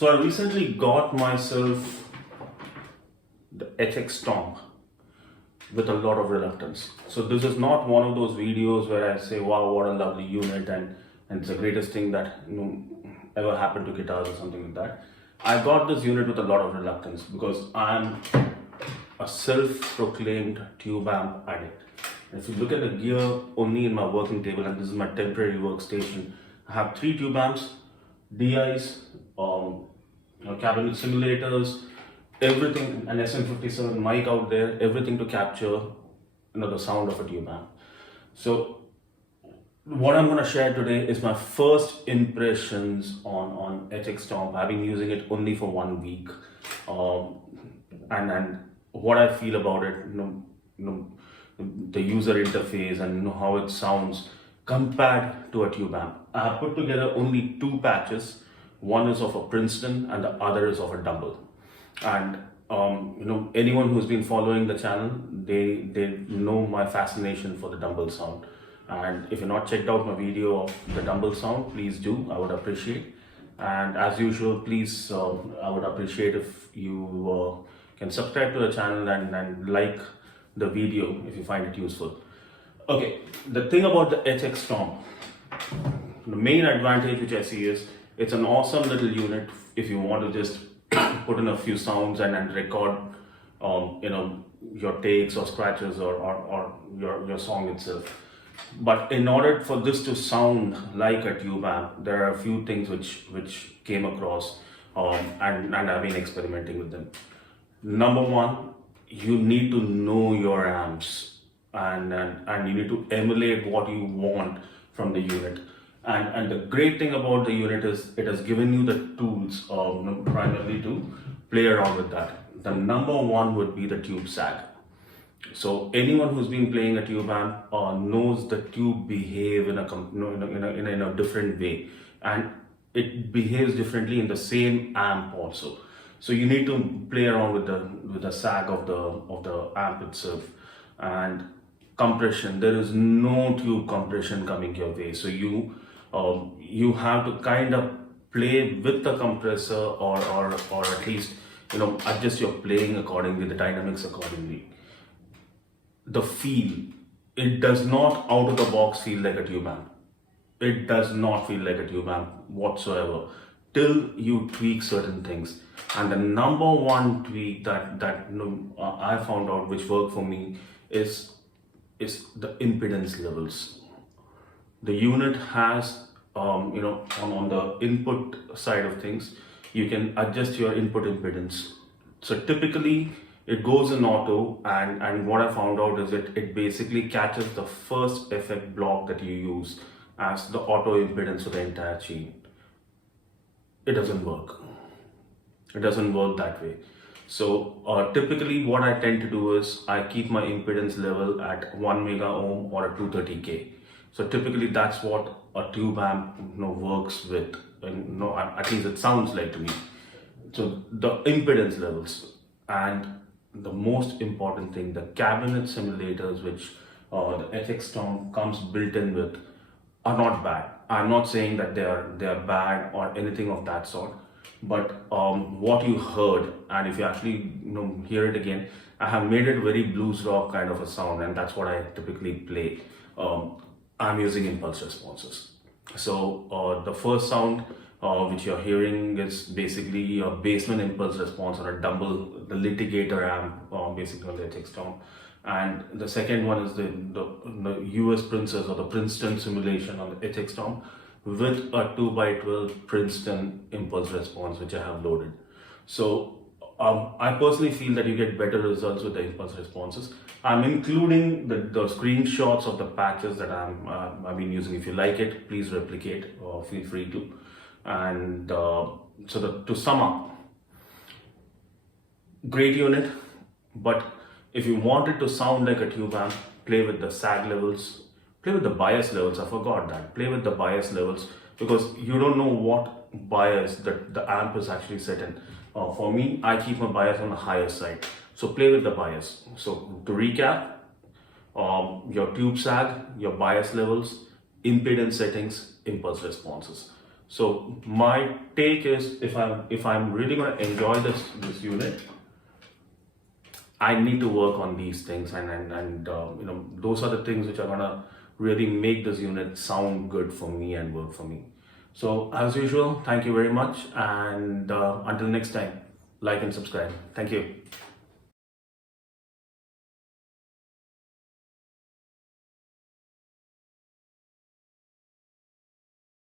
So I recently got myself the HX Stomp with a lot of reluctance. So this is not one of those videos where I say, wow, what a lovely unit and it's the greatest thing that ever happened to guitars or something like that. I got this unit with a lot of reluctance because I'm a self-proclaimed tube amp addict. And if you look at the gear only in my working table, and this is my temporary workstation, I have 3 tube amps, DIs, cabinet simulators, everything, an SM57 mic out there, everything to capture the sound of a tube amp. So what I'm going to share today is my first impressions on HX Stomp. I've been using it only for 1 week, and what I feel about it, the user interface and how it sounds compared to a tube amp. I have put together only 2 patches. One is of a Princeton and the other is of a Dumble. And anyone who's been following the channel, they know my fascination for the Dumble sound. And if you're not checked out my video of the Dumble sound, please do. I would appreciate. And as usual, please, I would appreciate if you can subscribe to the channel and like the video if you find it useful. Okay, the thing about the HX Stomp, the main advantage which I see is it's an awesome little unit if you want to just put in a few sounds and record your takes or scratches or your song itself. But in order for this to sound like a tube amp, there are a few things which came across and I've been experimenting with them. Number one, you need to know your amps and you need to emulate what you want from the unit. And the great thing about the unit is it has given you the tools primarily to play around with that. The number one would be the tube sag. So anyone who's been playing a tube amp knows the tube behave in a different way, and it behaves differently in the same amp also. So you need to play around with the sag of the amp itself. And compression, there is no tube compression coming your way. So you have to kind of play with the compressor or at least adjust your playing accordingly, the dynamics accordingly. The feel, it does not out of the box feel like a tube amp. It does not feel like a tube amp whatsoever till you tweak certain things. And the number one tweak that I found out which worked for me is the impedance levels. The unit has on the input side of things, you can adjust your input impedance. So typically it goes in auto, and what I found out is it basically catches the first effect block that you use as the auto impedance for the entire chain. It doesn't work. It doesn't work that way. So typically what I tend to do is I keep my impedance level at 1 mega ohm or a 230k. So typically that's what a tube amp works with, and at least it sounds like to me. So the impedance levels, and the most important thing, the cabinet simulators which the HX Stomp comes built in with are not bad. I'm not saying that they are bad or anything of that sort, but what you heard, and if you actually hear it again, I have made it very blues rock kind of a sound, and that's what I typically play. I'm using impulse responses. So the first sound which you're hearing is basically a basement impulse response on a Dumble, the Litigator amp, basically on the HX Stomp. And the second one is the US Princess or the Princeton simulation on the HX Stomp with a 2x12 Princeton impulse response which I have loaded. So I personally feel that you get better results with the impulse responses. I'm including the screenshots of the patches that I've been using. If you like it, please replicate or feel free to. And to sum up, great unit, but if you want it to sound like a tube amp, play with the sag levels, play with the bias levels. I forgot that. Play with the bias levels because you don't know what bias that the amp is actually set in. For me, I keep my bias on the higher side. So play with the bias. So to recap, your tube sag, your bias levels, impedance settings, impulse responses. So my take is, if I'm really going to enjoy this unit, I need to work on these things, and those are the things which are gonna really make this unit sound good for me and work for me. So as usual, thank you very much, and until next time, like and subscribe. Thank you.